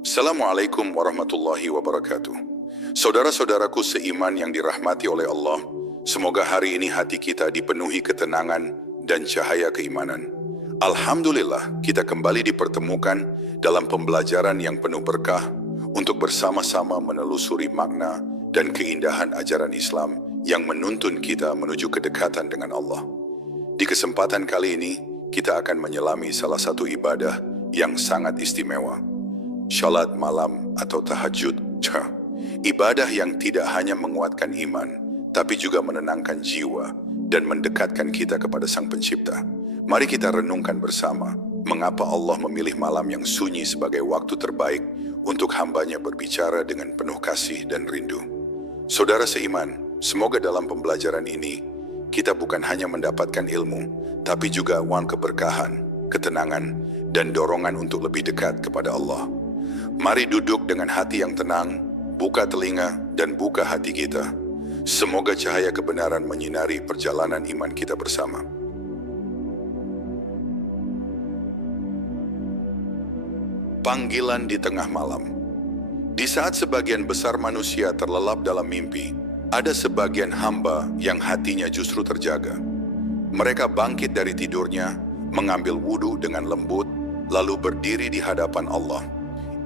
Assalamualaikum warahmatullahi wabarakatuh. Saudara-saudaraku seiman yang dirahmati oleh Allah, semoga hari ini hati kita dipenuhi ketenangan dan cahaya keimanan. Alhamdulillah, kita kembali dipertemukan dalam pembelajaran yang penuh berkah untuk bersama-sama menelusuri makna dan keindahan ajaran Islam yang menuntun kita menuju kedekatan dengan Allah. Di kesempatan kali ini, kita akan menyelami salah satu ibadah yang sangat istimewa, Salat malam atau tahajud. Ibadah yang tidak hanya menguatkan iman, tapi juga menenangkan jiwa dan mendekatkan kita kepada Sang Pencipta. Mari kita renungkan bersama, mengapa Allah memilih malam yang sunyi sebagai waktu terbaik untuk hambanya berbicara dengan penuh kasih dan rindu. Saudara seiman, semoga dalam pembelajaran ini, kita bukan hanya mendapatkan ilmu, tapi juga uang keberkahan, ketenangan, dan dorongan untuk lebih dekat kepada Allah. Mari duduk dengan hati yang tenang, buka telinga dan buka hati kita. Semoga cahaya kebenaran menyinari perjalanan iman kita bersama. Panggilan di tengah malam. Di saat sebagian besar manusia terlelap dalam mimpi, ada sebagian hamba yang hatinya justru terjaga. Mereka bangkit dari tidurnya, mengambil wudhu dengan lembut, lalu berdiri di hadapan Allah.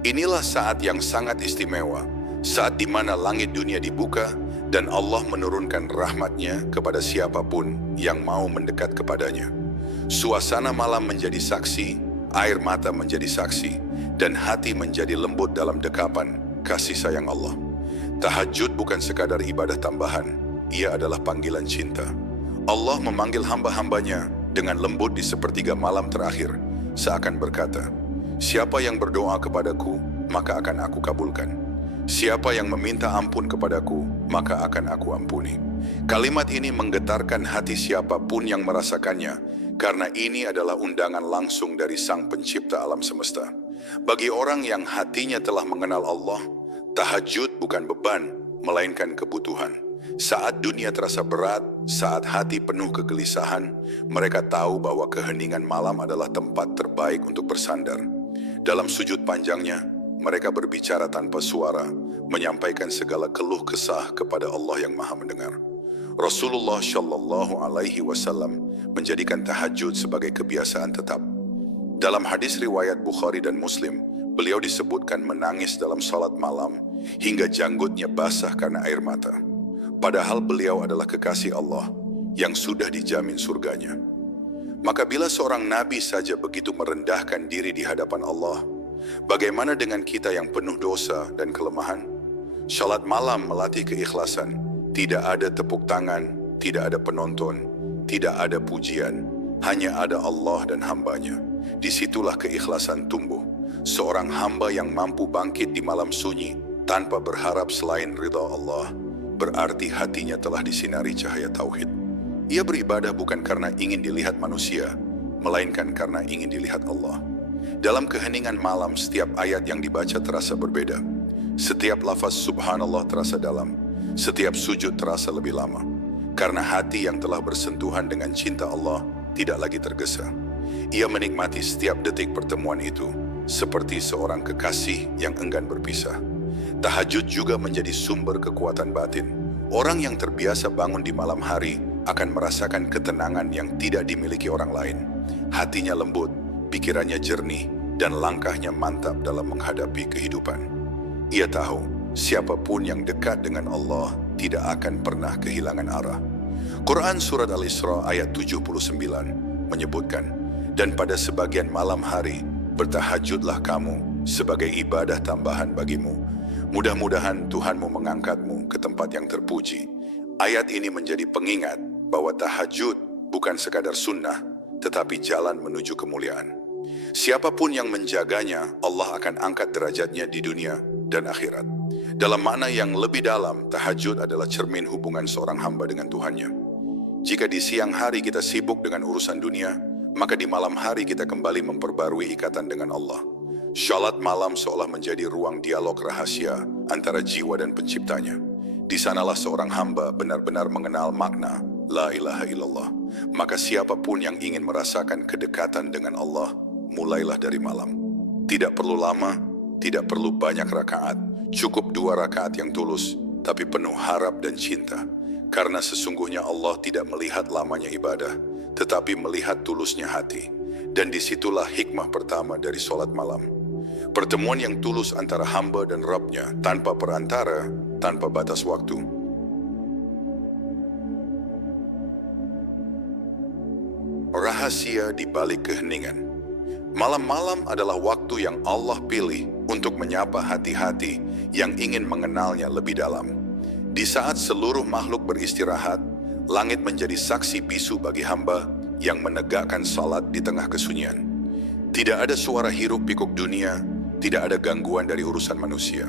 Inilah saat yang sangat istimewa, saat di mana langit dunia dibuka dan Allah menurunkan rahmat-Nya kepada siapapun yang mau mendekat kepadanya. Suasana malam menjadi saksi, air mata menjadi saksi, dan hati menjadi lembut dalam dekapan kasih sayang Allah. Tahajud bukan sekadar ibadah tambahan, ia adalah panggilan cinta. Allah memanggil hamba-hambanya dengan lembut di sepertiga malam terakhir, seakan berkata, "Siapa yang berdoa kepadaku, maka akan aku kabulkan. Siapa yang meminta ampun kepadaku, maka akan aku ampuni." Kalimat ini menggetarkan hati siapapun yang merasakannya, karena ini adalah undangan langsung dari Sang Pencipta alam semesta. Bagi orang yang hatinya telah mengenal Allah, tahajud bukan beban, melainkan kebutuhan. Saat dunia terasa berat, saat hati penuh kegelisahan, mereka tahu bahwa keheningan malam adalah tempat terbaik untuk bersandar. Dalam sujud panjangnya, mereka berbicara tanpa suara, menyampaikan segala keluh kesah kepada Allah yang Maha Mendengar. Rasulullah Shallallahu Alaihi Wasallam menjadikan tahajud sebagai kebiasaan tetap. Dalam hadis riwayat Bukhari dan Muslim, beliau disebutkan menangis dalam salat malam hingga janggutnya basah karena air mata. Padahal beliau adalah kekasih Allah yang sudah dijamin surganya. Maka bila seorang nabi saja begitu merendahkan diri di hadapan Allah, bagaimana dengan kita yang penuh dosa dan kelemahan? Salat malam melatih keikhlasan. Tidak ada tepuk tangan, tidak ada penonton, tidak ada pujian. Hanya ada Allah dan hambanya. Disitulah keikhlasan tumbuh. Seorang hamba yang mampu bangkit di malam sunyi tanpa berharap selain ridha Allah, berarti hatinya telah disinari cahaya tauhid. Ia beribadah bukan karena ingin dilihat manusia, melainkan karena ingin dilihat Allah. Dalam keheningan malam, setiap ayat yang dibaca terasa berbeda. Setiap lafaz subhanallah terasa dalam. Setiap sujud terasa lebih lama. Karena hati yang telah bersentuhan dengan cinta Allah tidak lagi tergesa. Ia menikmati setiap detik pertemuan itu, seperti seorang kekasih yang enggan berpisah. Tahajud juga menjadi sumber kekuatan batin. Orang yang terbiasa bangun di malam hari akan merasakan ketenangan yang tidak dimiliki orang lain. Hatinya lembut, pikirannya jernih, dan langkahnya mantap dalam menghadapi kehidupan. Ia tahu, siapapun yang dekat dengan Allah tidak akan pernah kehilangan arah. Quran Surat Al-Isra ayat 79 menyebutkan, "Dan pada sebagian malam hari, bertahajudlah kamu sebagai ibadah tambahan bagimu. Mudah-mudahan Tuhanmu mengangkatmu ke tempat yang terpuji." Ayat ini menjadi pengingat bahwa tahajud bukan sekadar sunnah, tetapi jalan menuju kemuliaan. Siapapun yang menjaganya, Allah akan angkat derajatnya di dunia dan akhirat. Dalam makna yang lebih dalam, tahajud adalah cermin hubungan seorang hamba dengan Tuhannya. Jika di siang hari kita sibuk dengan urusan dunia, maka di malam hari kita kembali memperbarui ikatan dengan Allah. Salat malam seolah menjadi ruang dialog rahasia antara jiwa dan penciptanya. Di sanalah seorang hamba benar-benar mengenal makna La ilaha illallah. Maka siapapun yang ingin merasakan kedekatan dengan Allah, mulailah dari malam. Tidak perlu lama, tidak perlu banyak rakaat, cukup 2 rakaat yang tulus, tapi penuh harap dan cinta. Karena sesungguhnya Allah tidak melihat lamanya ibadah, tetapi melihat tulusnya hati. Dan disitulah hikmah pertama dari sholat malam. Pertemuan yang tulus antara hamba dan Rabb-Nya, tanpa perantara, tanpa batas waktu. Rahasia di balik keheningan. Malam-malam adalah waktu yang Allah pilih untuk menyapa hati-hati yang ingin mengenalnya lebih dalam. Di saat seluruh makhluk beristirahat, langit menjadi saksi bisu bagi hamba yang menegakkan salat di tengah kesunyian. Tidak ada suara hiruk-pikuk dunia, tidak ada gangguan dari urusan manusia.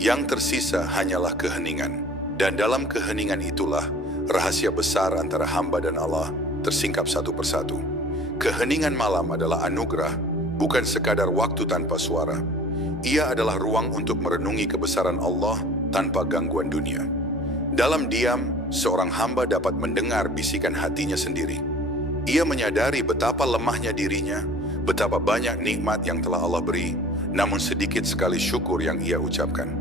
Yang tersisa hanyalah keheningan. Dan dalam keheningan itulah rahasia besar antara hamba dan Allah tersingkap satu persatu. Keheningan malam adalah anugerah, bukan sekadar waktu tanpa suara. Ia adalah ruang untuk merenungi kebesaran Allah tanpa gangguan dunia. Dalam diam, seorang hamba dapat mendengar bisikan hatinya sendiri. Ia menyadari betapa lemahnya dirinya, betapa banyak nikmat yang telah Allah beri, namun sedikit sekali syukur yang ia ucapkan.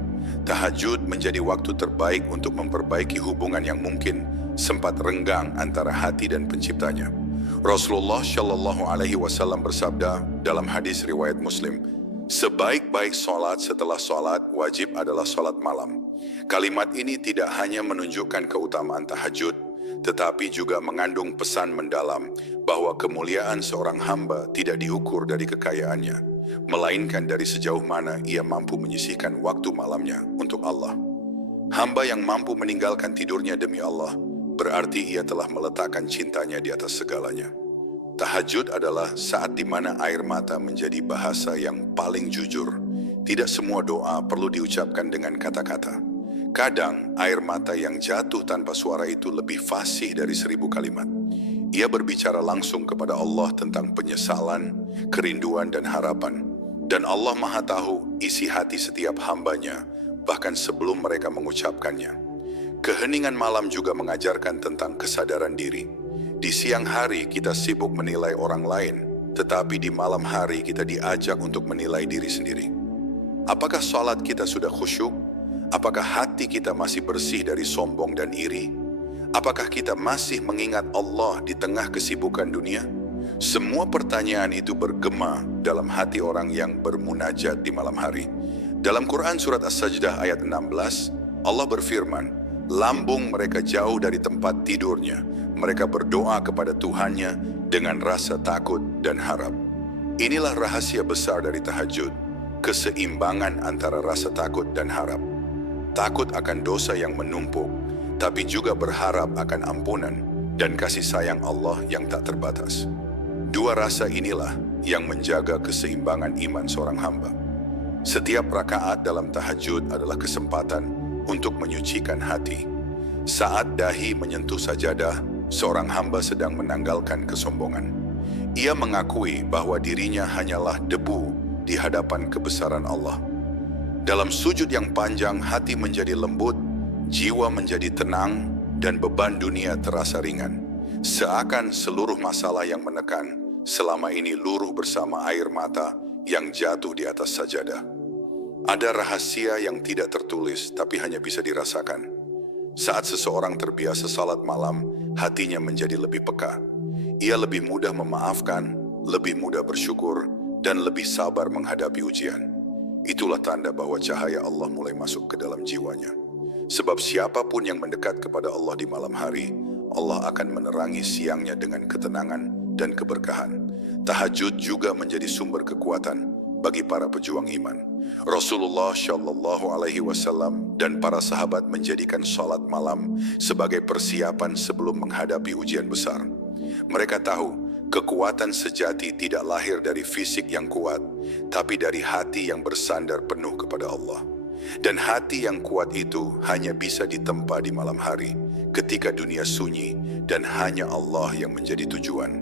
Tahajud menjadi waktu terbaik untuk memperbaiki hubungan yang mungkin sempat renggang antara hati dan penciptanya. Rasulullah Shallallahu Alaihi Wasallam bersabda dalam hadis riwayat Muslim, sebaik-baik sholat setelah sholat wajib adalah sholat malam. Kalimat ini tidak hanya menunjukkan keutamaan tahajud, tetapi juga mengandung pesan mendalam bahwa kemuliaan seorang hamba tidak diukur dari kekayaannya, melainkan dari sejauh mana ia mampu menyisihkan waktu malamnya untuk Allah. Hamba yang mampu meninggalkan tidurnya demi Allah, berarti ia telah meletakkan cintanya di atas segalanya. Tahajud adalah saat di mana air mata menjadi bahasa yang paling jujur. Tidak semua doa perlu diucapkan dengan kata-kata. Kadang air mata yang jatuh tanpa suara itu lebih fasih dari 1000 kalimat. Ia berbicara langsung kepada Allah tentang penyesalan, kerinduan dan harapan. Dan Allah Maha Tahu isi hati setiap hambanya, bahkan sebelum mereka mengucapkannya. Keheningan malam juga mengajarkan tentang kesadaran diri. Di siang hari kita sibuk menilai orang lain, tetapi di malam hari kita diajak untuk menilai diri sendiri. Apakah salat kita sudah khusyuk? Apakah hati kita masih bersih dari sombong dan iri? Apakah kita masih mengingat Allah di tengah kesibukan dunia? Semua pertanyaan itu bergema dalam hati orang yang bermunajat di malam hari. Dalam Quran surat As-Sajdah ayat 16, Allah berfirman, lambung mereka jauh dari tempat tidurnya. Mereka berdoa kepada Tuhannya dengan rasa takut dan harap. Inilah rahasia besar dari tahajud, keseimbangan antara rasa takut dan harap. Takut akan dosa yang menumpuk, tapi juga berharap akan ampunan dan kasih sayang Allah yang tak terbatas. Dua rasa inilah yang menjaga keseimbangan iman seorang hamba. Setiap rakaat dalam tahajud adalah kesempatan untuk menyucikan hati. Saat dahi menyentuh sajadah, seorang hamba sedang menanggalkan kesombongan. Ia mengakui bahwa dirinya hanyalah debu di hadapan kebesaran Allah. Dalam sujud yang panjang, hati menjadi lembut, jiwa menjadi tenang, dan beban dunia terasa ringan. Seakan seluruh masalah yang menekan selama ini luruh bersama air mata yang jatuh di atas sajadah. Ada rahasia yang tidak tertulis tapi hanya bisa dirasakan. Saat seseorang terbiasa salat malam, hatinya menjadi lebih peka. Ia lebih mudah memaafkan, lebih mudah bersyukur, dan lebih sabar menghadapi ujian. Itulah tanda bahwa cahaya Allah mulai masuk ke dalam jiwanya. Sebab siapapun yang mendekat kepada Allah di malam hari, Allah akan menerangi siangnya dengan ketenangan dan keberkahan. Tahajud juga menjadi sumber kekuatan bagi para pejuang iman. Rasulullah Shallallahu Alaihi Wasallam dan para sahabat menjadikan salat malam sebagai persiapan sebelum menghadapi ujian besar. Mereka tahu kekuatan sejati tidak lahir dari fisik yang kuat, tapi dari hati yang bersandar penuh kepada Allah. Dan hati yang kuat itu hanya bisa ditempa di malam hari, ketika dunia sunyi dan hanya Allah yang menjadi tujuan.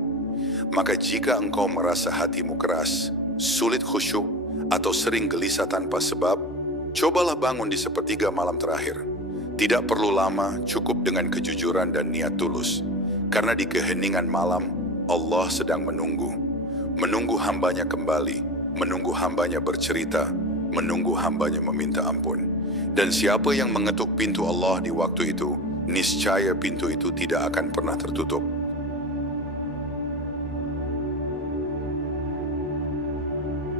Maka jika engkau merasa hatimu keras, sulit khusyuk, atau sering gelisah tanpa sebab, cobalah bangun di sepertiga malam terakhir. Tidak perlu lama, cukup dengan kejujuran dan niat tulus. Karena di keheningan malam, Allah sedang menunggu hambanya kembali, menunggu hambanya bercerita, menunggu hambanya meminta ampun. Dan siapa yang mengetuk pintu Allah di waktu itu, niscaya pintu itu tidak akan pernah tertutup.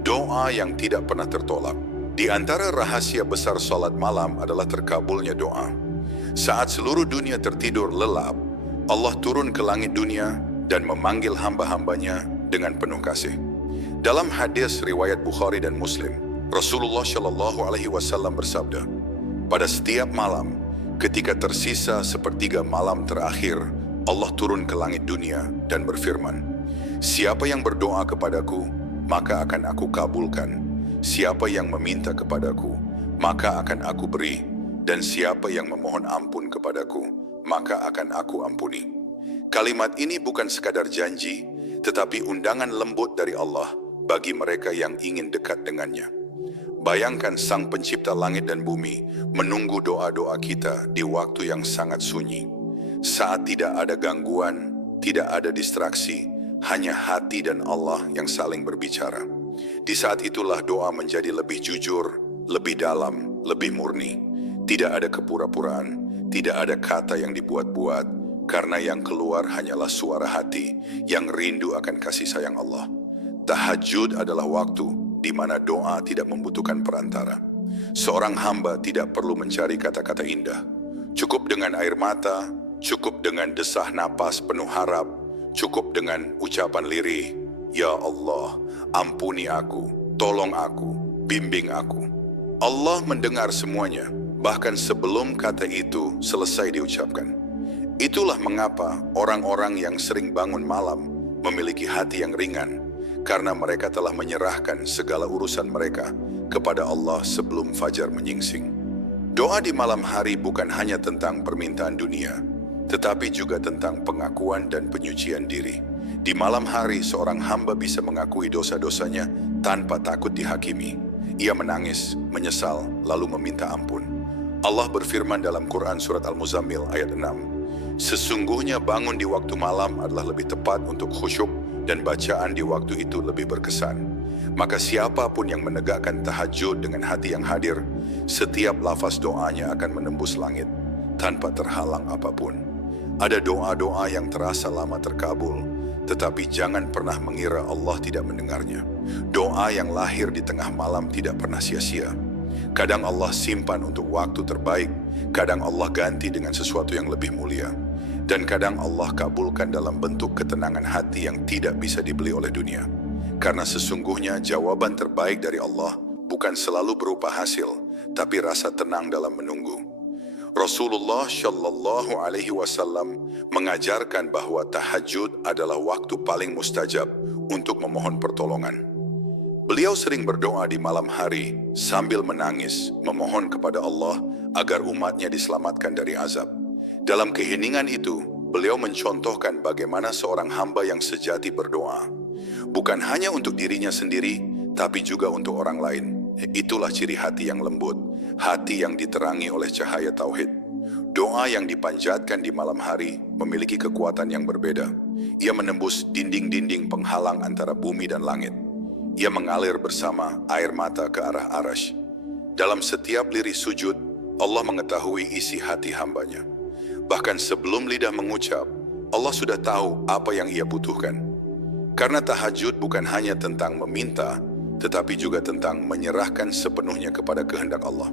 Doa yang tidak pernah tertolak. Di antara rahasia besar salat malam adalah terkabulnya doa. Saat seluruh dunia tertidur lelap, Allah turun ke langit dunia dan memanggil hamba-hambanya dengan penuh kasih. Dalam hadis riwayat Bukhari dan Muslim, Rasulullah Shallallahu Alaihi Wasallam bersabda, pada setiap malam, ketika tersisa sepertiga malam terakhir, Allah turun ke langit dunia dan berfirman, siapa yang berdoa kepadaku, maka akan aku kabulkan. Siapa yang meminta kepadaku, maka akan aku beri. Dan siapa yang memohon ampun kepadaku, maka akan aku ampuni. Kalimat ini bukan sekadar janji, tetapi undangan lembut dari Allah bagi mereka yang ingin dekat dengannya. Bayangkan Sang Pencipta langit dan bumi menunggu doa-doa kita di waktu yang sangat sunyi. Saat tidak ada gangguan, tidak ada distraksi, hanya hati dan Allah yang saling berbicara. Di saat itulah doa menjadi lebih jujur, lebih dalam, lebih murni. Tidak ada kepura-puraan, tidak ada kata yang dibuat-buat, karena yang keluar hanyalah suara hati yang rindu akan kasih sayang Allah. Tahajud adalah waktu di mana doa tidak membutuhkan perantara. Seorang hamba tidak perlu mencari kata-kata indah. Cukup dengan air mata, cukup dengan desah napas penuh harap, cukup dengan ucapan lirih, ya Allah, ampuni aku, tolong aku, bimbing aku. Allah mendengar semuanya, bahkan sebelum kata itu selesai diucapkan. Itulah mengapa orang-orang yang sering bangun malam memiliki hati yang ringan, karena mereka telah menyerahkan segala urusan mereka kepada Allah sebelum fajar menyingsing. Doa di malam hari bukan hanya tentang permintaan dunia, tetapi juga tentang pengakuan dan penyucian diri. Di malam hari seorang hamba bisa mengakui dosa-dosanya tanpa takut dihakimi. Ia menangis, menyesal, lalu meminta ampun. Allah berfirman dalam Quran surat Al-Muzammil ayat 6, sesungguhnya bangun di waktu malam adalah lebih tepat untuk khusyuk dan bacaan di waktu itu lebih berkesan. Maka siapapun yang menegakkan tahajud dengan hati yang hadir, setiap lafaz doanya akan menembus langit tanpa terhalang apapun. Ada doa-doa yang terasa lama terkabul, tetapi jangan pernah mengira Allah tidak mendengarnya. Doa yang lahir di tengah malam tidak pernah sia-sia. Kadang Allah simpan untuk waktu terbaik, kadang Allah ganti dengan sesuatu yang lebih mulia, dan kadang Allah kabulkan dalam bentuk ketenangan hati yang tidak bisa dibeli oleh dunia. Karena sesungguhnya jawaban terbaik dari Allah bukan selalu berupa hasil, tapi rasa tenang dalam menunggu. Rasulullah Shallallahu Alaihi Wasallam mengajarkan bahwa tahajud adalah waktu paling mustajab untuk memohon pertolongan. Beliau sering berdoa di malam hari sambil menangis, memohon kepada Allah agar umatnya diselamatkan dari azab. Dalam keheningan itu, beliau mencontohkan bagaimana seorang hamba yang sejati berdoa, bukan hanya untuk dirinya sendiri, tapi juga untuk orang lain. Itulah ciri hati yang lembut, hati yang diterangi oleh cahaya tauhid. Doa yang dipanjatkan di malam hari memiliki kekuatan yang berbeda. Ia menembus dinding-dinding penghalang antara bumi dan langit. Ia mengalir bersama air mata ke arah arasy. Dalam setiap lirih sujud, Allah mengetahui isi hati hambanya. Bahkan sebelum lidah mengucap, Allah sudah tahu apa yang ia butuhkan. Karena tahajud bukan hanya tentang meminta, tetapi juga tentang menyerahkan sepenuhnya kepada kehendak Allah.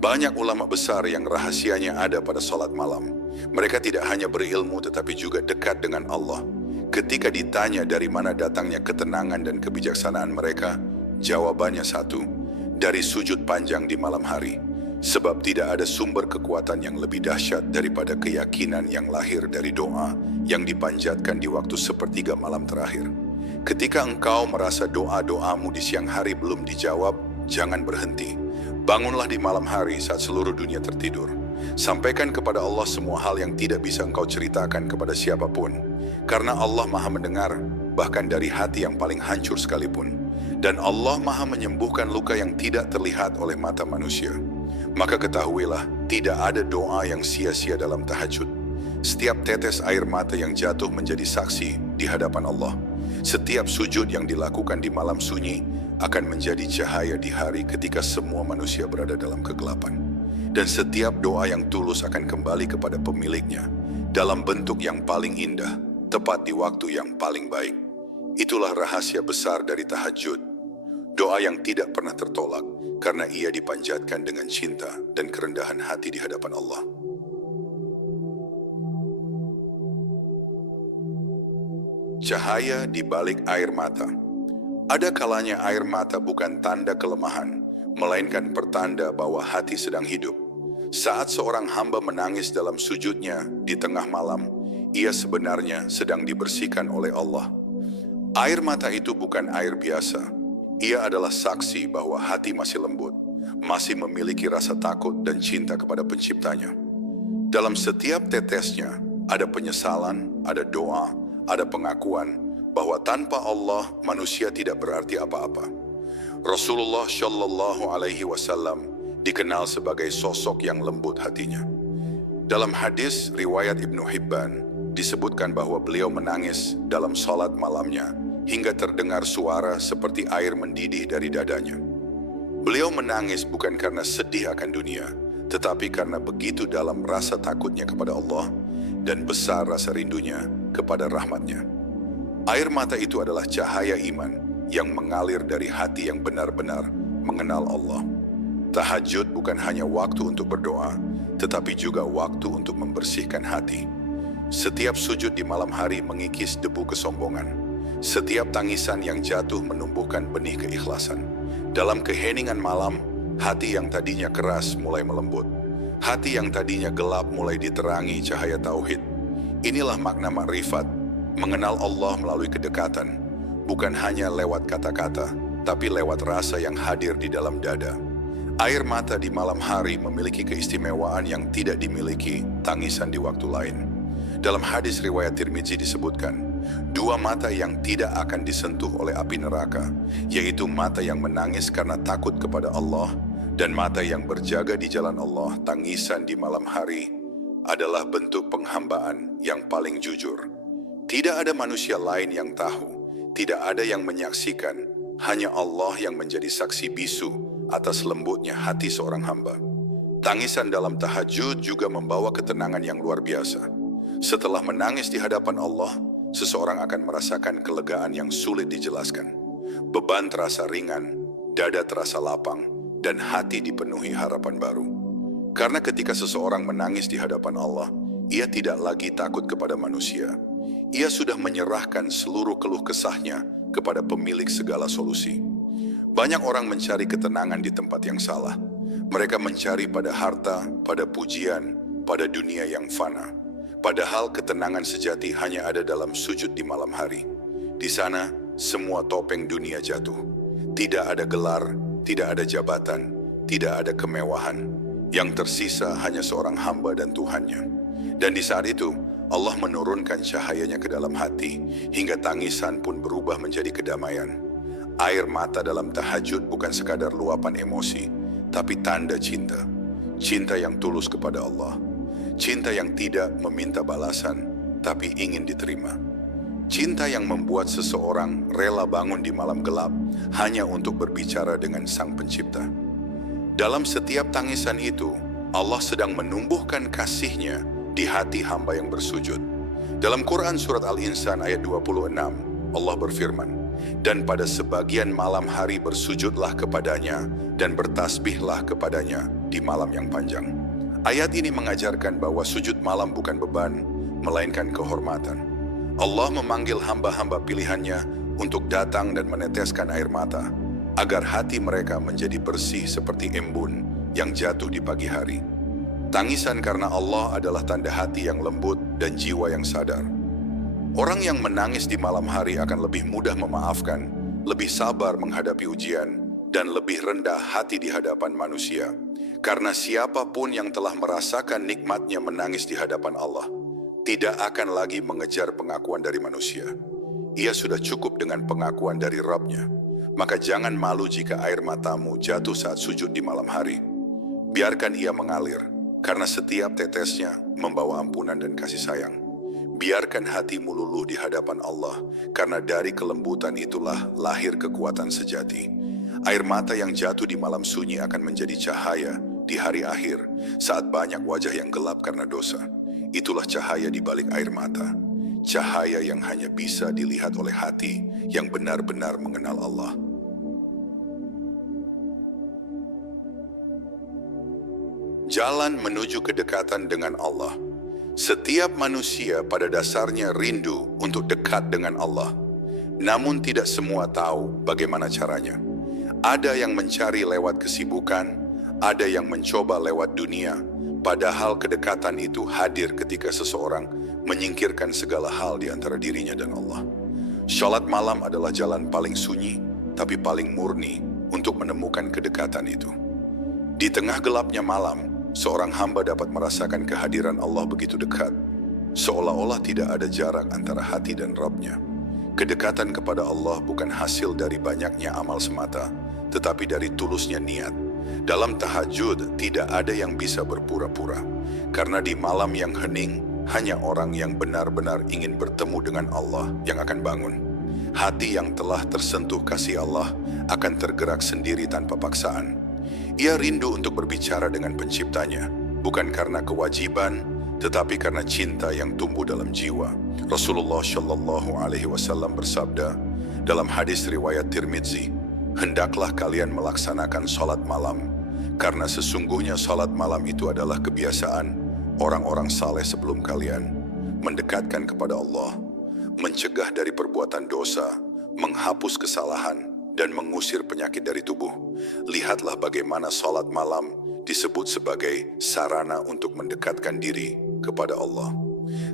Banyak ulama besar yang rahasianya ada pada salat malam. Mereka tidak hanya berilmu tetapi juga dekat dengan Allah. Ketika ditanya dari mana datangnya ketenangan dan kebijaksanaan mereka, jawabannya satu, dari sujud panjang di malam hari. Sebab tidak ada sumber kekuatan yang lebih dahsyat daripada keyakinan yang lahir dari doa yang dipanjatkan di waktu sepertiga malam terakhir. Ketika engkau merasa doa-doamu di siang hari belum dijawab, jangan berhenti. Bangunlah di malam hari saat seluruh dunia tertidur. Sampaikan kepada Allah semua hal yang tidak bisa engkau ceritakan kepada siapapun. Karena Allah Maha mendengar, bahkan dari hati yang paling hancur sekalipun. Dan Allah Maha menyembuhkan luka yang tidak terlihat oleh mata manusia. Maka ketahuilah, tidak ada doa yang sia-sia dalam tahajud. Setiap tetes air mata yang jatuh menjadi saksi di hadapan Allah. Setiap sujud yang dilakukan di malam sunyi akan menjadi cahaya di hari ketika semua manusia berada dalam kegelapan. Dan setiap doa yang tulus akan kembali kepada pemiliknya dalam bentuk yang paling indah, tepat di waktu yang paling baik. Itulah rahasia besar dari tahajud. Doa yang tidak pernah tertolak karena ia dipanjatkan dengan cinta dan kerendahan hati di hadapan Allah. Cahaya di balik air mata. Ada kalanya air mata bukan tanda kelemahan, melainkan pertanda bahwa hati sedang hidup. Saat seorang hamba menangis dalam sujudnya di tengah malam, ia sebenarnya sedang dibersihkan oleh Allah. Air mata itu bukan air biasa. Ia adalah saksi bahwa hati masih lembut, masih memiliki rasa takut dan cinta kepada penciptanya. Dalam setiap tetesnya, ada penyesalan, ada doa, ada pengakuan bahwa tanpa Allah manusia tidak berarti apa-apa. Rasulullah Shallallahu Alaihi Wasallam dikenal sebagai sosok yang lembut hatinya. Dalam hadis riwayat Ibnu Hibban disebutkan bahwa beliau menangis dalam salat malamnya hingga terdengar suara seperti air mendidih dari dadanya. Beliau menangis bukan karena sedih akan dunia, tetapi karena begitu dalam rasa takutnya kepada Allah dan besar rasa rindunya kepada rahmatnya. Air mata itu adalah cahaya iman yang mengalir dari hati yang benar-benar mengenal Allah. Tahajud bukan hanya waktu untuk berdoa, tetapi juga waktu untuk membersihkan hati. Setiap sujud di malam hari mengikis debu kesombongan. Setiap tangisan yang jatuh menumbuhkan benih keikhlasan. Dalam keheningan malam, hati yang tadinya keras mulai melembut. Hati yang tadinya gelap mulai diterangi cahaya tauhid. Inilah makna makrifat, mengenal Allah melalui kedekatan, bukan hanya lewat kata-kata, tapi lewat rasa yang hadir di dalam dada. Air mata di malam hari memiliki keistimewaan yang tidak dimiliki tangisan di waktu lain. Dalam hadis riwayat Tirmidzi disebutkan, dua mata yang tidak akan disentuh oleh api neraka, yaitu mata yang menangis karena takut kepada Allah dan mata yang berjaga di jalan Allah. Tangisan di malam hari adalah bentuk penghambaan yang paling jujur. Tidak ada manusia lain yang tahu, tidak ada yang menyaksikan, hanya Allah yang menjadi saksi bisu atas lembutnya hati seorang hamba. Tangisan dalam tahajud juga membawa ketenangan yang luar biasa. Setelah menangis di hadapan Allah, seseorang akan merasakan kelegaan yang sulit dijelaskan. Beban terasa ringan, dada terasa lapang, dan hati dipenuhi harapan baru. Karena ketika seseorang menangis di hadapan Allah, ia tidak lagi takut kepada manusia. Ia sudah menyerahkan seluruh keluh kesahnya kepada pemilik segala solusi. Banyak orang mencari ketenangan di tempat yang salah. Mereka mencari pada harta, pada pujian, pada dunia yang fana. Padahal ketenangan sejati hanya ada dalam sujud di malam hari. Di sana, semua topeng dunia jatuh. Tidak ada gelar, tidak ada jabatan, tidak ada kemewahan. Yang tersisa hanya seorang hamba dan Tuhannya. Dan di saat itu, Allah menurunkan cahayanya ke dalam hati, hingga tangisan pun berubah menjadi kedamaian. Air mata dalam tahajud bukan sekadar luapan emosi, tapi tanda cinta. Cinta yang tulus kepada Allah. Cinta yang tidak meminta balasan, tapi ingin diterima. Cinta yang membuat seseorang rela bangun di malam gelap hanya untuk berbicara dengan Sang Pencipta. Dalam setiap tangisan itu, Allah sedang menumbuhkan kasih-Nya di hati hamba yang bersujud. Dalam Quran Surat Al-Insan ayat 26, Allah berfirman, "Dan pada sebagian malam hari bersujudlah kepadanya dan bertasbihlah kepadanya di malam yang panjang." Ayat ini mengajarkan bahwa sujud malam bukan beban, melainkan kehormatan. Allah memanggil hamba-hamba pilihannya untuk datang dan meneteskan air mata, agar hati mereka menjadi bersih seperti embun yang jatuh di pagi hari. Tangisan karena Allah adalah tanda hati yang lembut dan jiwa yang sadar. Orang yang menangis di malam hari akan lebih mudah memaafkan, lebih sabar menghadapi ujian, dan lebih rendah hati di hadapan manusia. Karena siapapun yang telah merasakan nikmatnya menangis di hadapan Allah, tidak akan lagi mengejar pengakuan dari manusia. Ia sudah cukup dengan pengakuan dari Rabb-Nya. Maka jangan malu jika air matamu jatuh saat sujud di malam hari. Biarkan ia mengalir, karena setiap tetesnya membawa ampunan dan kasih sayang. Biarkan hatimu luluh di hadapan Allah, karena dari kelembutan itulah lahir kekuatan sejati. Air mata yang jatuh di malam sunyi akan menjadi cahaya di hari akhir saat banyak wajah yang gelap karena dosa. Itulah cahaya di balik air mata. Cahaya yang hanya bisa dilihat oleh hati yang benar-benar mengenal Allah. Jalan menuju kedekatan dengan Allah. Setiap manusia pada dasarnya rindu untuk dekat dengan Allah. Namun tidak semua tahu bagaimana caranya. Ada yang mencari lewat kesibukan, ada yang mencoba lewat dunia, padahal kedekatan itu hadir ketika seseorang menyingkirkan segala hal di antara dirinya dan Allah. Salat malam adalah jalan paling sunyi, tapi paling murni untuk menemukan kedekatan itu. Di tengah gelapnya malam, seorang hamba dapat merasakan kehadiran Allah begitu dekat, seolah-olah tidak ada jarak antara hati dan Rabb-Nya. Kedekatan kepada Allah bukan hasil dari banyaknya amal semata, tetapi dari tulusnya niat. Dalam tahajud tidak ada yang bisa berpura-pura, karena di malam yang hening, hanya orang yang benar-benar ingin bertemu dengan Allah yang akan bangun. Hati yang telah tersentuh kasih Allah akan tergerak sendiri tanpa paksaan. Ia rindu untuk berbicara dengan penciptanya, bukan karena kewajiban, tetapi karena cinta yang tumbuh dalam jiwa. Rasulullah Shallallahu Alaihi Wasallam bersabda dalam hadis riwayat Tirmidzi, "Hendaklah kalian melaksanakan salat malam, karena sesungguhnya salat malam itu adalah kebiasaan orang-orang saleh sebelum kalian, mendekatkan kepada Allah, mencegah dari perbuatan dosa, menghapus kesalahan, dan mengusir penyakit dari tubuh. Lihatlah bagaimana salat malam disebut sebagai sarana untuk mendekatkan diri kepada Allah."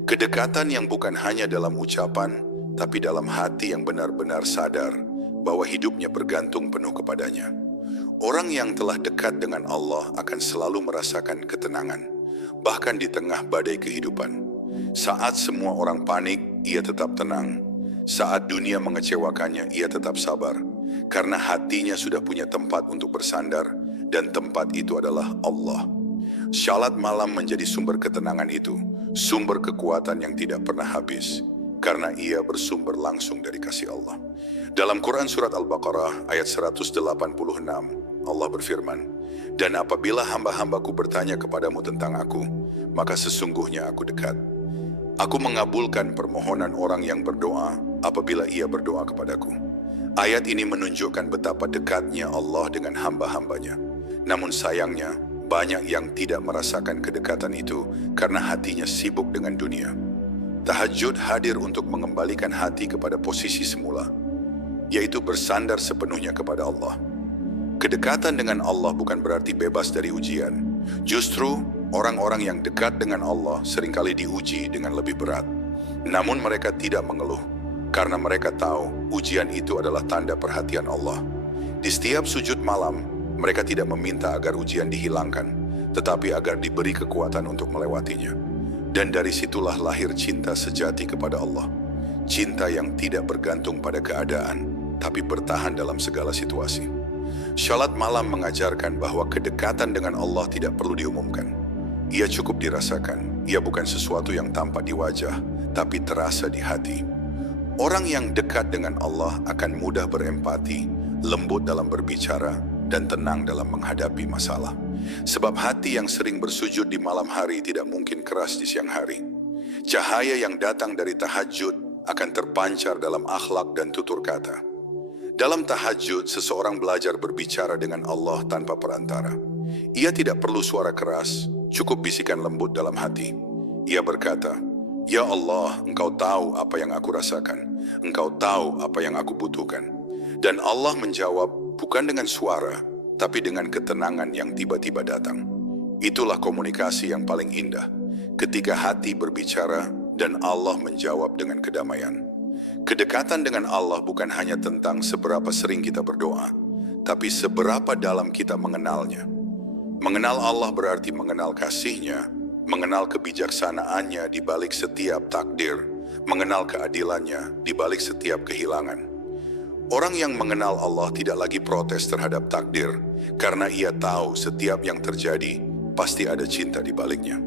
Kedekatan yang bukan hanya dalam ucapan, tapi dalam hati yang benar-benar sadar bahwa hidupnya bergantung penuh kepadanya. Orang yang telah dekat dengan Allah akan selalu merasakan ketenangan, bahkan di tengah badai kehidupan. Saat semua orang panik, ia tetap tenang. Saat dunia mengecewakannya, ia tetap sabar. Karena hatinya sudah punya tempat untuk bersandar, dan tempat itu adalah Allah. Salat malam menjadi sumber ketenangan itu, sumber kekuatan yang tidak pernah habis, karena ia bersumber langsung dari kasih Allah. Dalam Quran Surat Al-Baqarah ayat 186, Allah berfirman, "Dan apabila hamba-hambaku bertanya kepadamu tentang aku, maka sesungguhnya aku dekat. Aku mengabulkan permohonan orang yang berdoa apabila ia berdoa kepadaku." Ayat ini menunjukkan betapa dekatnya Allah dengan hamba-hambanya. Namun sayangnya, banyak yang tidak merasakan kedekatan itu karena hatinya sibuk dengan dunia. Tahajud hadir untuk mengembalikan hati kepada posisi semula, yaitu bersandar sepenuhnya kepada Allah. Kedekatan dengan Allah bukan berarti bebas dari ujian. Justru, orang-orang yang dekat dengan Allah seringkali diuji dengan lebih berat. Namun mereka tidak mengeluh, karena mereka tahu ujian itu adalah tanda perhatian Allah. Di setiap sujud malam, mereka tidak meminta agar ujian dihilangkan, tetapi agar diberi kekuatan untuk melewatinya. Dan dari situlah lahir cinta sejati kepada Allah. Cinta yang tidak bergantung pada keadaan, tapi bertahan dalam segala situasi. Salat malam mengajarkan bahwa kedekatan dengan Allah tidak perlu diumumkan. Ia cukup dirasakan. Ia bukan sesuatu yang tampak di wajah, tapi terasa di hati. Orang yang dekat dengan Allah akan mudah berempati, lembut dalam berbicara, dan tenang dalam menghadapi masalah. Sebab hati yang sering bersujud di malam hari tidak mungkin keras di siang hari. Cahaya yang datang dari tahajud akan terpancar dalam akhlak dan tutur kata. Dalam tahajud, seseorang belajar berbicara dengan Allah tanpa perantara. Ia tidak perlu suara keras, cukup bisikan lembut dalam hati. Ia berkata, "Ya Allah, Engkau tahu apa yang aku rasakan. Engkau tahu apa yang aku butuhkan." Dan Allah menjawab, bukan dengan suara, tapi dengan ketenangan yang tiba-tiba datang. Itulah komunikasi yang paling indah, ketika hati berbicara dan Allah menjawab dengan kedamaian. Kedekatan dengan Allah bukan hanya tentang seberapa sering kita berdoa, tapi seberapa dalam kita mengenalnya. Mengenal Allah berarti mengenal kasih-Nya, mengenal kebijaksanaannya di balik setiap takdir, mengenal keadilannya di balik setiap kehilangan. Orang yang mengenal Allah tidak lagi protes terhadap takdir, karena ia tahu setiap yang terjadi pasti ada cinta di baliknya.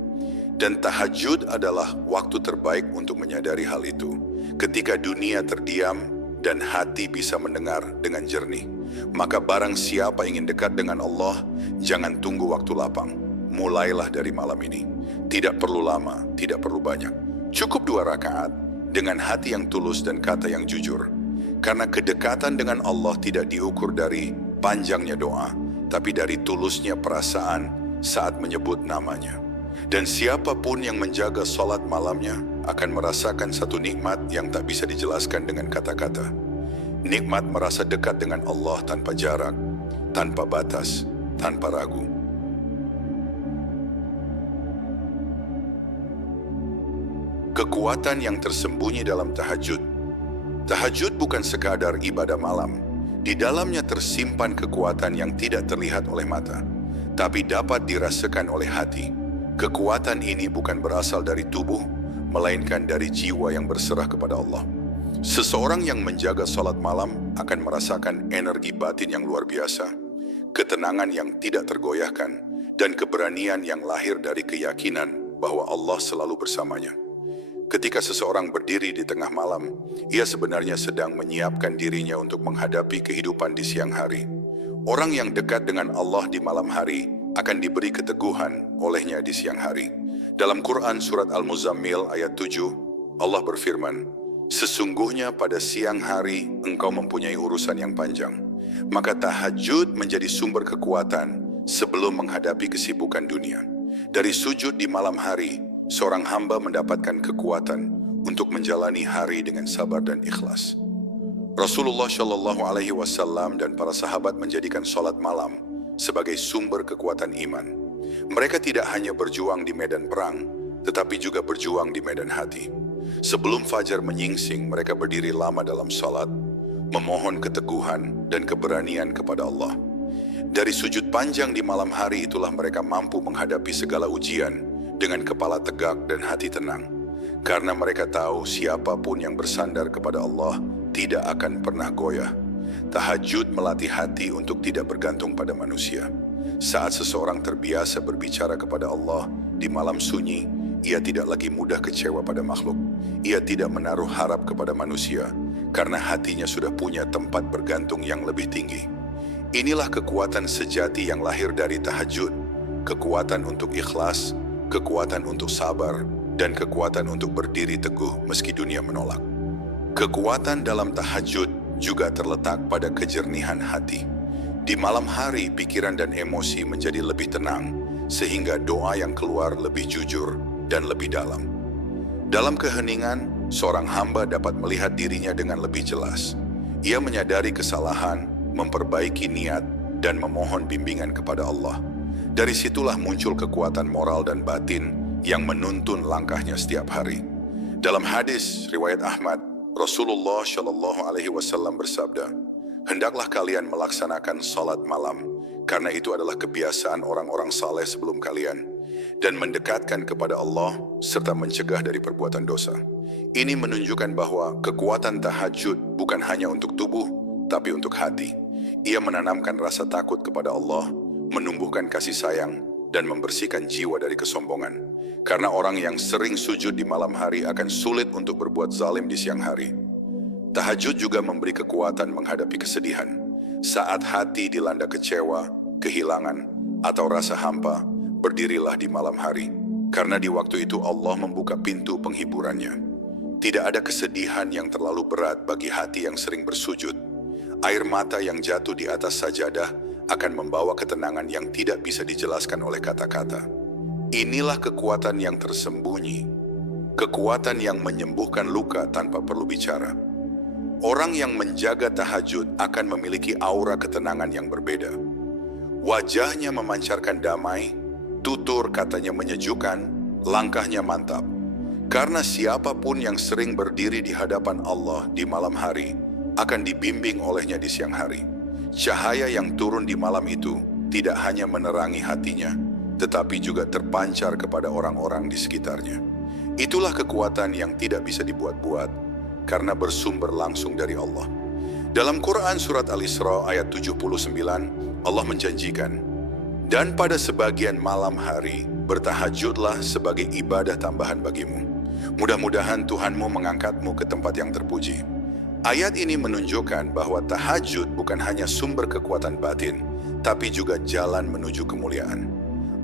Dan tahajud adalah waktu terbaik untuk menyadari hal itu, ketika dunia terdiam dan hati bisa mendengar dengan jernih. Maka barang siapa ingin dekat dengan Allah, jangan tunggu waktu lapang. Mulailah dari malam ini. Tidak perlu lama, tidak perlu banyak. Cukup 2 rakaat dengan hati yang tulus dan kata yang jujur. Karena kedekatan dengan Allah tidak diukur dari panjangnya doa, tapi dari tulusnya perasaan saat menyebut namanya. Dan siapapun yang menjaga sholat malamnya akan merasakan satu nikmat yang tak bisa dijelaskan dengan kata-kata. Nikmat merasa dekat dengan Allah tanpa jarak, tanpa batas, tanpa ragu. Kekuatan yang tersembunyi dalam tahajud. Tahajud bukan sekadar ibadah malam. Di dalamnya tersimpan kekuatan yang tidak terlihat oleh mata, tapi dapat dirasakan oleh hati. Kekuatan ini bukan berasal dari tubuh, melainkan dari jiwa yang berserah kepada Allah. Seseorang yang menjaga salat malam akan merasakan energi batin yang luar biasa, ketenangan yang tidak tergoyahkan, dan keberanian yang lahir dari keyakinan bahwa Allah selalu bersamanya. Ketika seseorang berdiri di tengah malam, ia sebenarnya sedang menyiapkan dirinya untuk menghadapi kehidupan di siang hari. Orang yang dekat dengan Allah di malam hari akan diberi keteguhan olehnya di siang hari. Dalam Quran surat Al-Muzammil ayat 7, Allah berfirman, "Sesungguhnya pada siang hari engkau mempunyai urusan yang panjang." Maka tahajud menjadi sumber kekuatan sebelum menghadapi kesibukan dunia. Dari sujud di malam hari, seorang hamba mendapatkan kekuatan untuk menjalani hari dengan sabar dan ikhlas. Rasulullah Shallallahu Alaihi Wasallam dan para sahabat menjadikan sholat malam sebagai sumber kekuatan iman. Mereka tidak hanya berjuang di medan perang, tetapi juga berjuang di medan hati. Sebelum fajar menyingsing, mereka berdiri lama dalam sholat, memohon keteguhan dan keberanian kepada Allah. Dari sujud panjang di malam hari itulah mereka mampu menghadapi segala ujian dengan kepala tegak dan hati tenang. Karena mereka tahu siapapun yang bersandar kepada Allah tidak akan pernah goyah. Tahajud melatih hati untuk tidak bergantung pada manusia. Saat seseorang terbiasa berbicara kepada Allah di malam sunyi, ia tidak lagi mudah kecewa pada makhluk. Ia tidak menaruh harap kepada manusia, karena hatinya sudah punya tempat bergantung yang lebih tinggi. Inilah kekuatan sejati yang lahir dari tahajud. Kekuatan untuk ikhlas, kekuatan untuk sabar, dan kekuatan untuk berdiri teguh meski dunia menolak. Kekuatan dalam tahajud juga terletak pada kejernihan hati. Di malam hari, pikiran dan emosi menjadi lebih tenang, sehingga doa yang keluar lebih jujur dan lebih dalam. Dalam keheningan, seorang hamba dapat melihat dirinya dengan lebih jelas. Ia menyadari kesalahan, memperbaiki niat, dan memohon bimbingan kepada Allah. Dari situlah muncul kekuatan moral dan batin yang menuntun langkahnya setiap hari. Dalam hadis riwayat Ahmad, Rasulullah Shallallahu Alaihi Wasallam bersabda, "Hendaklah kalian melaksanakan salat malam, karena itu adalah kebiasaan orang-orang saleh sebelum kalian, dan mendekatkan kepada Allah serta mencegah dari perbuatan dosa." Ini menunjukkan bahwa kekuatan tahajud bukan hanya untuk tubuh, tapi untuk hati. Ia menanamkan rasa takut kepada Allah, menumbuhkan kasih sayang, dan membersihkan jiwa dari kesombongan. Karena orang yang sering sujud di malam hari akan sulit untuk berbuat zalim di siang hari. Tahajud juga memberi kekuatan menghadapi kesedihan. Saat hati dilanda kecewa, kehilangan, atau rasa hampa, berdirilah di malam hari. Karena di waktu itu Allah membuka pintu penghiburannya. Tidak ada kesedihan yang terlalu berat bagi hati yang sering bersujud. Air mata yang jatuh di atas sajadah akan membawa ketenangan yang tidak bisa dijelaskan oleh kata-kata. Inilah kekuatan yang tersembunyi, kekuatan yang menyembuhkan luka tanpa perlu bicara. Orang yang menjaga tahajud akan memiliki aura ketenangan yang berbeda. Wajahnya memancarkan damai, tutur katanya menyejukkan, langkahnya mantap. Karena siapapun yang sering berdiri di hadapan Allah di malam hari akan dibimbing olehnya di siang hari. Cahaya yang turun di malam itu tidak hanya menerangi hatinya, tetapi juga terpancar kepada orang-orang di sekitarnya. Itulah kekuatan yang tidak bisa dibuat-buat, karena bersumber langsung dari Allah. Dalam Quran surat Al-Isra ayat 79, Allah menjanjikan, "Dan pada sebagian malam hari, bertahajudlah sebagai ibadah tambahan bagimu. Mudah-mudahan Tuhanmu mengangkatmu ke tempat yang terpuji." Ayat ini menunjukkan bahwa tahajud bukan hanya sumber kekuatan batin, tapi juga jalan menuju kemuliaan.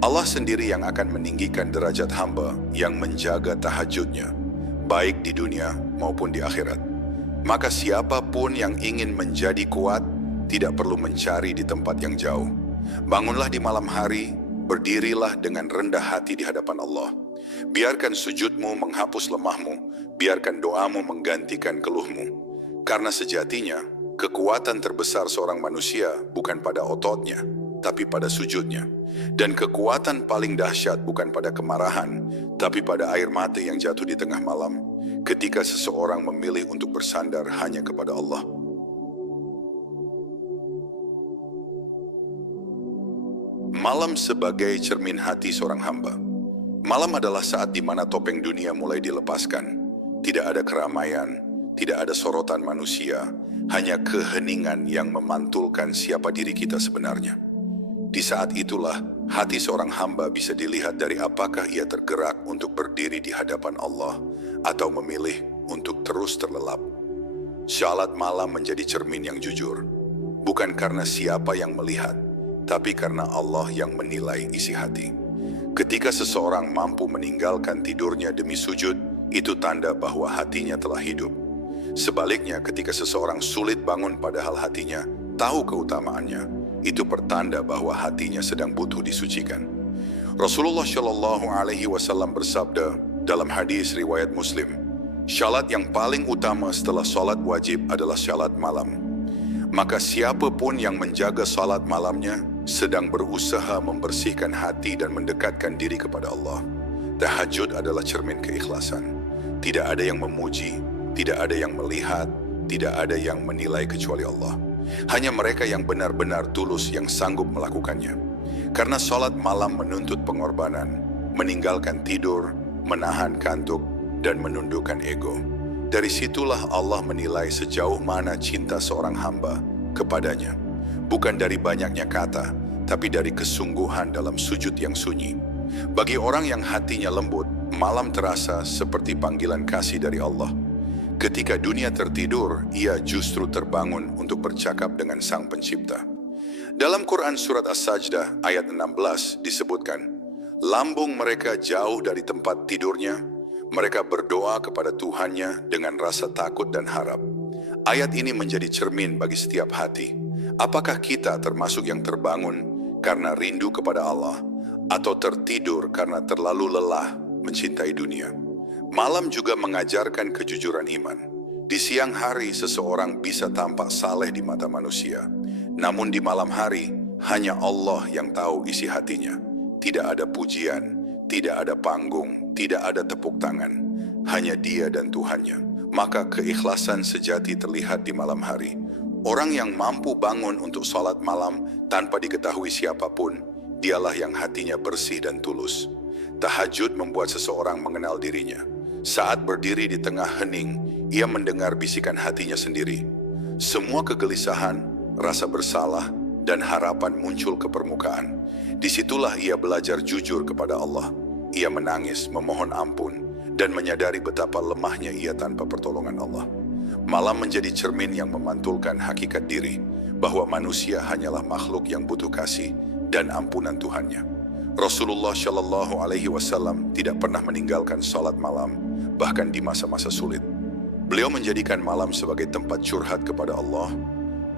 Allah sendiri yang akan meninggikan derajat hamba yang menjaga tahajudnya, baik di dunia maupun di akhirat. Maka siapapun yang ingin menjadi kuat, tidak perlu mencari di tempat yang jauh. Bangunlah di malam hari, berdirilah dengan rendah hati di hadapan Allah. Biarkan sujudmu menghapus lemahmu, biarkan doamu menggantikan keluhmu. Karena sejatinya, kekuatan terbesar seorang manusia bukan pada ototnya, tapi pada sujudnya. Dan kekuatan paling dahsyat bukan pada kemarahan, tapi pada air mata yang jatuh di tengah malam, ketika seseorang memilih untuk bersandar hanya kepada Allah. Malam sebagai cermin hati seorang hamba. Malam adalah saat di mana topeng dunia mulai dilepaskan. Tidak ada keramaian, tidak ada sorotan manusia, hanya keheningan yang memantulkan siapa diri kita sebenarnya. Di saat itulah, hati seorang hamba bisa dilihat dari apakah ia tergerak untuk berdiri di hadapan Allah atau memilih untuk terus terlelap. Salat malam menjadi cermin yang jujur, bukan karena siapa yang melihat, tapi karena Allah yang menilai isi hati. Ketika seseorang mampu meninggalkan tidurnya demi sujud, itu tanda bahwa hatinya telah hidup. Sebaliknya, ketika seseorang sulit bangun padahal hatinya tahu keutamaannya, itu pertanda bahwa hatinya sedang butuh disucikan. Rasulullah Shallallahu Alaihi Wasallam bersabda dalam hadis riwayat Muslim, "Syalat yang paling utama setelah salat wajib adalah syalat malam. Maka siapapun yang menjaga salat malamnya sedang berusaha membersihkan hati dan mendekatkan diri kepada Allah." Tahajud adalah cermin keikhlasan. Tidak ada yang memuji, tidak ada yang melihat, tidak ada yang menilai kecuali Allah. Hanya mereka yang benar-benar tulus yang sanggup melakukannya. Karena salat malam menuntut pengorbanan, meninggalkan tidur, menahan kantuk, dan menundukkan ego. Dari situlah Allah menilai sejauh mana cinta seorang hamba kepadanya. Bukan dari banyaknya kata, tapi dari kesungguhan dalam sujud yang sunyi. Bagi orang yang hatinya lembut, malam terasa seperti panggilan kasih dari Allah. Ketika dunia tertidur, ia justru terbangun untuk bercakap dengan Sang Pencipta. Dalam Quran Surat As-Sajdah ayat 16 disebutkan, lambung mereka jauh dari tempat tidurnya, mereka berdoa kepada Tuhannya dengan rasa takut dan harap. Ayat ini menjadi cermin bagi setiap hati. Apakah kita termasuk yang terbangun karena rindu kepada Allah, atau tertidur karena terlalu lelah mencintai dunia? Malam juga mengajarkan kejujuran iman. Di siang hari seseorang bisa tampak saleh di mata manusia, namun di malam hari hanya Allah yang tahu isi hatinya. Tidak ada pujian, tidak ada panggung, tidak ada tepuk tangan, hanya Dia dan Tuhannya. Maka keikhlasan sejati terlihat di malam hari. Orang yang mampu bangun untuk salat malam tanpa diketahui siapapun, dialah yang hatinya bersih dan tulus. Tahajud membuat seseorang mengenal dirinya. Saat berdiri di tengah hening, ia mendengar bisikan hatinya sendiri. Semua kegelisahan, rasa bersalah, dan harapan muncul ke permukaan. Disitulah ia belajar jujur kepada Allah. Ia menangis, memohon ampun, dan menyadari betapa lemahnya ia tanpa pertolongan Allah. Malam menjadi cermin yang memantulkan hakikat diri, bahwa manusia hanyalah makhluk yang butuh kasih dan ampunan Tuhannya. Rasulullah Shallallahu Alaihi Wasallam tidak pernah meninggalkan salat malam, bahkan di masa-masa sulit. Beliau menjadikan malam sebagai tempat curhat kepada Allah,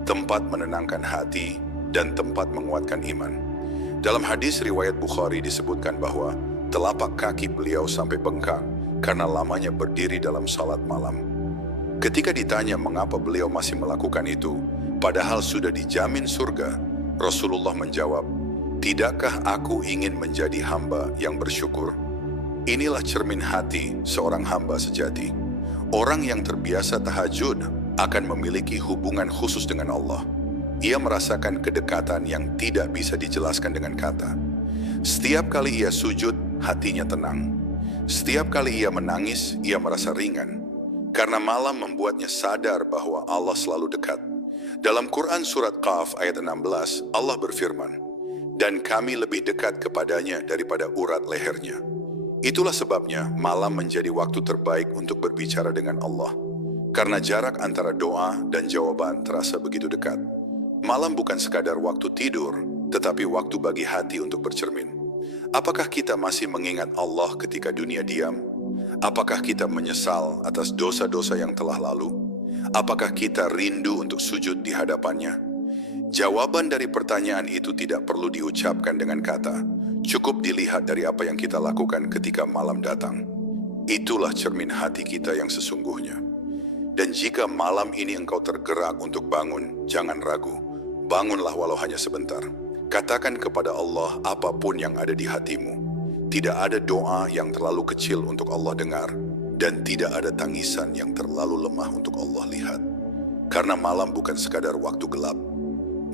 tempat menenangkan hati, dan tempat menguatkan iman. Dalam hadis riwayat Bukhari disebutkan bahwa telapak kaki beliau sampai bengkak karena lamanya berdiri dalam salat malam. Ketika ditanya mengapa beliau masih melakukan itu, padahal sudah dijamin surga, Rasulullah menjawab, "Tidakkah aku ingin menjadi hamba yang bersyukur?" Inilah cermin hati seorang hamba sejati. Orang yang terbiasa tahajud akan memiliki hubungan khusus dengan Allah. Ia merasakan kedekatan yang tidak bisa dijelaskan dengan kata. Setiap kali ia sujud, hatinya tenang. Setiap kali ia menangis, ia merasa ringan. Karena malam membuatnya sadar bahwa Allah selalu dekat. Dalam Quran Surat Qaf ayat 16, Allah berfirman, "Dan kami lebih dekat kepadanya daripada urat lehernya." Itulah sebabnya malam menjadi waktu terbaik untuk berbicara dengan Allah. Karena jarak antara doa dan jawaban terasa begitu dekat. Malam bukan sekadar waktu tidur, tetapi waktu bagi hati untuk bercermin. Apakah kita masih mengingat Allah ketika dunia diam? Apakah kita menyesal atas dosa-dosa yang telah lalu? Apakah kita rindu untuk sujud di hadapannya? Jawaban dari pertanyaan itu tidak perlu diucapkan dengan kata, cukup dilihat dari apa yang kita lakukan ketika malam datang. Itulah cermin hati kita yang sesungguhnya. Dan jika malam ini engkau tergerak untuk bangun, jangan ragu. Bangunlah walau hanya sebentar. Katakan kepada Allah apapun yang ada di hatimu. Tidak ada doa yang terlalu kecil untuk Allah dengar, dan tidak ada tangisan yang terlalu lemah untuk Allah lihat. Karena malam bukan sekadar waktu gelap.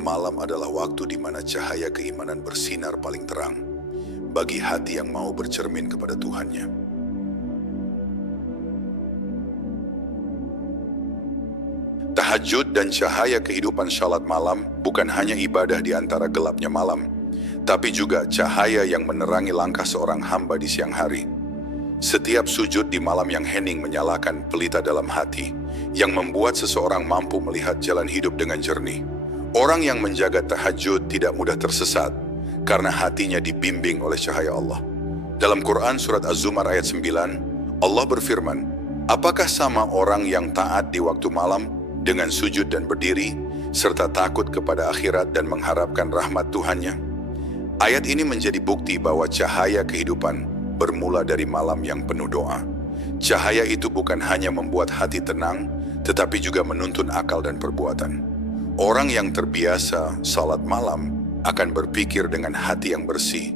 Malam adalah waktu di mana cahaya keimanan bersinar paling terang bagi hati yang mau bercermin kepada Tuhannya. Tahajud dan cahaya kehidupan salat malam bukan hanya ibadah di antara gelapnya malam, tapi juga cahaya yang menerangi langkah seorang hamba di siang hari. Setiap sujud di malam yang hening menyalakan pelita dalam hati, yang membuat seseorang mampu melihat jalan hidup dengan jernih. Orang yang menjaga tahajud tidak mudah tersesat, karena hatinya dibimbing oleh cahaya Allah. Dalam Quran Surat Az-Zumar ayat 9, Allah berfirman, apakah sama orang yang taat di waktu malam, dengan sujud dan berdiri, serta takut kepada akhirat dan mengharapkan rahmat Tuhannya? Ayat ini menjadi bukti bahwa cahaya kehidupan bermula dari malam yang penuh doa. Cahaya itu bukan hanya membuat hati tenang, tetapi juga menuntun akal dan perbuatan. Orang yang terbiasa salat malam akan berpikir dengan hati yang bersih,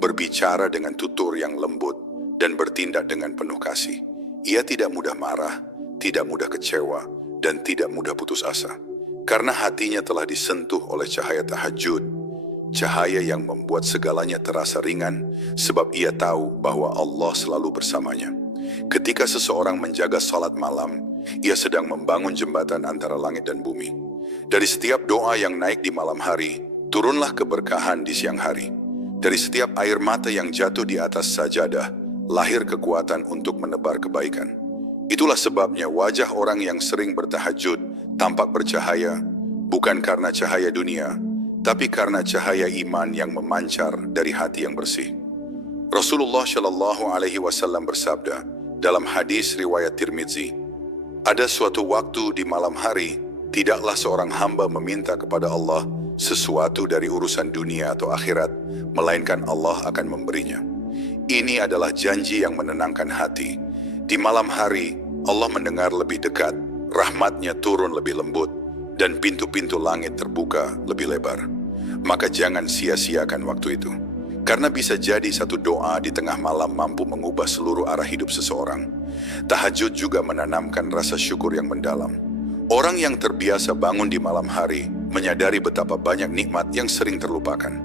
berbicara dengan tutur yang lembut, dan bertindak dengan penuh kasih. Ia tidak mudah marah, tidak mudah kecewa, dan tidak mudah putus asa. Karena hatinya telah disentuh oleh cahaya tahajud, cahaya yang membuat segalanya terasa ringan, sebab ia tahu bahwa Allah selalu bersamanya. Ketika seseorang menjaga salat malam, ia sedang membangun jembatan antara langit dan bumi. Dari setiap doa yang naik di malam hari, turunlah keberkahan di siang hari. Dari setiap air mata yang jatuh di atas sajadah, lahir kekuatan untuk menebar kebaikan. Itulah sebabnya wajah orang yang sering bertahajud tampak bercahaya, bukan karena cahaya dunia, tapi karena cahaya iman yang memancar dari hati yang bersih. Rasulullah Shallallahu Alaihi Wasallam bersabda dalam hadis riwayat Tirmidzi, ada suatu waktu di malam hari, tidaklah seorang hamba meminta kepada Allah sesuatu dari urusan dunia atau akhirat, melainkan Allah akan memberinya. Ini adalah janji yang menenangkan hati. Di malam hari, Allah mendengar lebih dekat, rahmatnya turun lebih lembut, dan pintu-pintu langit terbuka lebih lebar. Maka jangan sia-siakan waktu itu. Karena bisa jadi satu doa di tengah malam mampu mengubah seluruh arah hidup seseorang. Tahajud juga menanamkan rasa syukur yang mendalam. Orang yang terbiasa bangun di malam hari menyadari betapa banyak nikmat yang sering terlupakan.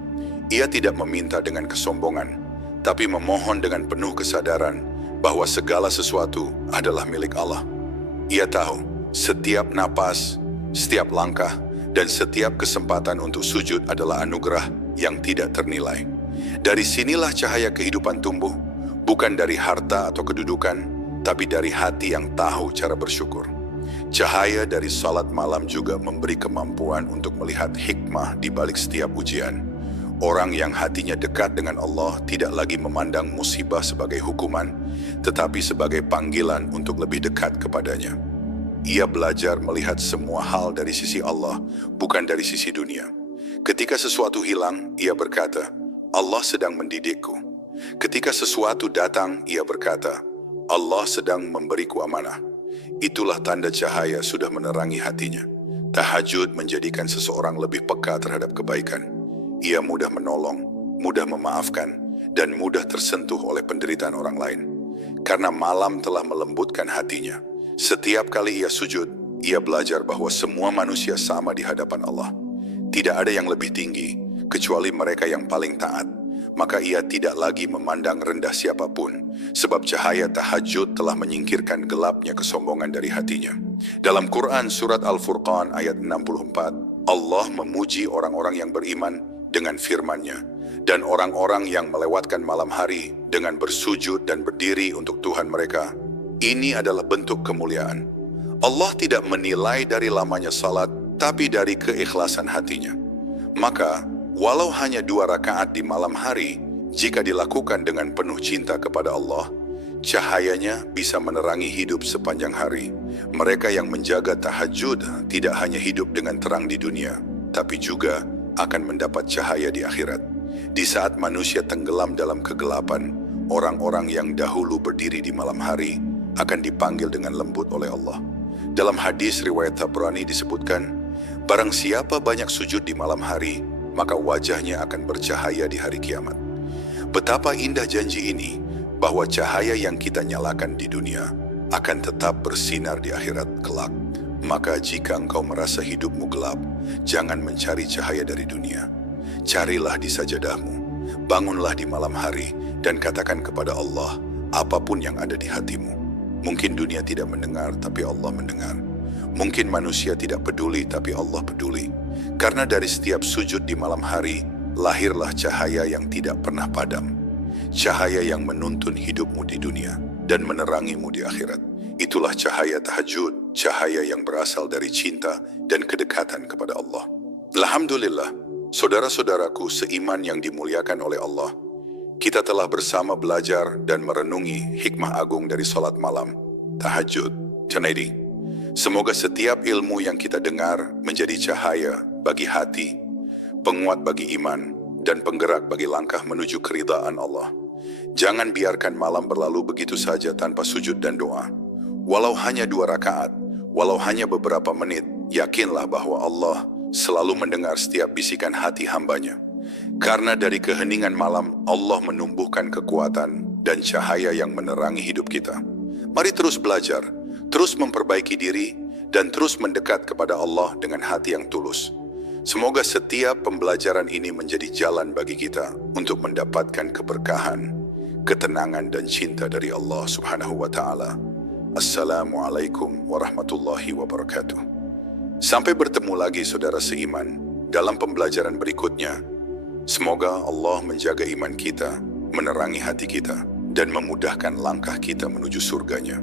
Ia tidak meminta dengan kesombongan, tapi memohon dengan penuh kesadaran bahwa segala sesuatu adalah milik Allah. Ia tahu setiap napas, setiap langkah, dan setiap kesempatan untuk sujud adalah anugerah yang tidak ternilai. Dari sinilah cahaya kehidupan tumbuh, bukan dari harta atau kedudukan, tapi dari hati yang tahu cara bersyukur. Cahaya dari salat malam juga memberi kemampuan untuk melihat hikmah di balik setiap ujian. Orang yang hatinya dekat dengan Allah tidak lagi memandang musibah sebagai hukuman, tetapi sebagai panggilan untuk lebih dekat kepadanya. Ia belajar melihat semua hal dari sisi Allah, bukan dari sisi dunia. Ketika sesuatu hilang, ia berkata, Allah sedang mendidikku. Ketika sesuatu datang, ia berkata, Allah sedang memberiku amanah. Itulah tanda cahaya sudah menerangi hatinya. Tahajud menjadikan seseorang lebih peka terhadap kebaikan. Ia mudah menolong, mudah memaafkan, dan mudah tersentuh oleh penderitaan orang lain. Karena malam telah melembutkan hatinya. Setiap kali ia sujud, ia belajar bahwa semua manusia sama di hadapan Allah. Tidak ada yang lebih tinggi, kecuali mereka yang paling taat. Maka ia tidak lagi memandang rendah siapapun, sebab cahaya tahajud telah menyingkirkan gelapnya kesombongan dari hatinya. Dalam Quran Surat Al-Furqan ayat 64, Allah memuji orang-orang yang beriman dengan firman-Nya, dan orang-orang yang melewatkan malam hari dengan bersujud dan berdiri untuk Tuhan mereka. Ini adalah bentuk kemuliaan. Allah tidak menilai dari lamanya salat, tapi dari keikhlasan hatinya. Maka, walau hanya 2 rakaat di malam hari, jika dilakukan dengan penuh cinta kepada Allah, cahayanya bisa menerangi hidup sepanjang hari. Mereka yang menjaga tahajud tidak hanya hidup dengan terang di dunia, tapi juga akan mendapat cahaya di akhirat. Di saat manusia tenggelam dalam kegelapan, orang-orang yang dahulu berdiri di malam hari akan dipanggil dengan lembut oleh Allah. Dalam hadis riwayat Tabrani disebutkan, barang siapa banyak sujud di malam hari, maka wajahnya akan bercahaya di hari kiamat. Betapa indah janji ini, bahwa cahaya yang kita nyalakan di dunia akan tetap bersinar di akhirat kelak. Maka jika engkau merasa hidupmu gelap, jangan mencari cahaya dari dunia. Carilah di sajadahmu, bangunlah di malam hari, dan katakan kepada Allah apapun yang ada di hatimu. Mungkin dunia tidak mendengar, tapi Allah mendengar. Mungkin manusia tidak peduli, tapi Allah peduli. Karena dari setiap sujud di malam hari, lahirlah cahaya yang tidak pernah padam. Cahaya yang menuntun hidupmu di dunia dan menerangimu di akhirat. Itulah cahaya tahajud, cahaya yang berasal dari cinta dan kedekatan kepada Allah. Alhamdulillah, saudara-saudaraku seiman yang dimuliakan oleh Allah, kita telah bersama belajar dan merenungi hikmah agung dari salat malam, tahajud, Junaidi. Semoga setiap ilmu yang kita dengar menjadi cahaya bagi hati, penguat bagi iman, dan penggerak bagi langkah menuju keridhaan Allah. Jangan biarkan malam berlalu begitu saja tanpa sujud dan doa. Walau hanya 2 rakaat, walau hanya beberapa menit, yakinlah bahwa Allah selalu mendengar setiap bisikan hati hambanya. Karena dari keheningan malam, Allah menumbuhkan kekuatan dan cahaya yang menerangi hidup kita. Mari terus belajar, terus memperbaiki diri, dan terus mendekat kepada Allah dengan hati yang tulus. Semoga setiap pembelajaran ini menjadi jalan bagi kita untuk mendapatkan keberkahan, ketenangan dan cinta dari Allah Subhanahu wa Ta'ala. Assalamualaikum warahmatullahi wabarakatuh. Sampai bertemu lagi saudara seiman dalam pembelajaran berikutnya. Semoga Allah menjaga iman kita, menerangi hati kita, dan memudahkan langkah kita menuju surganya.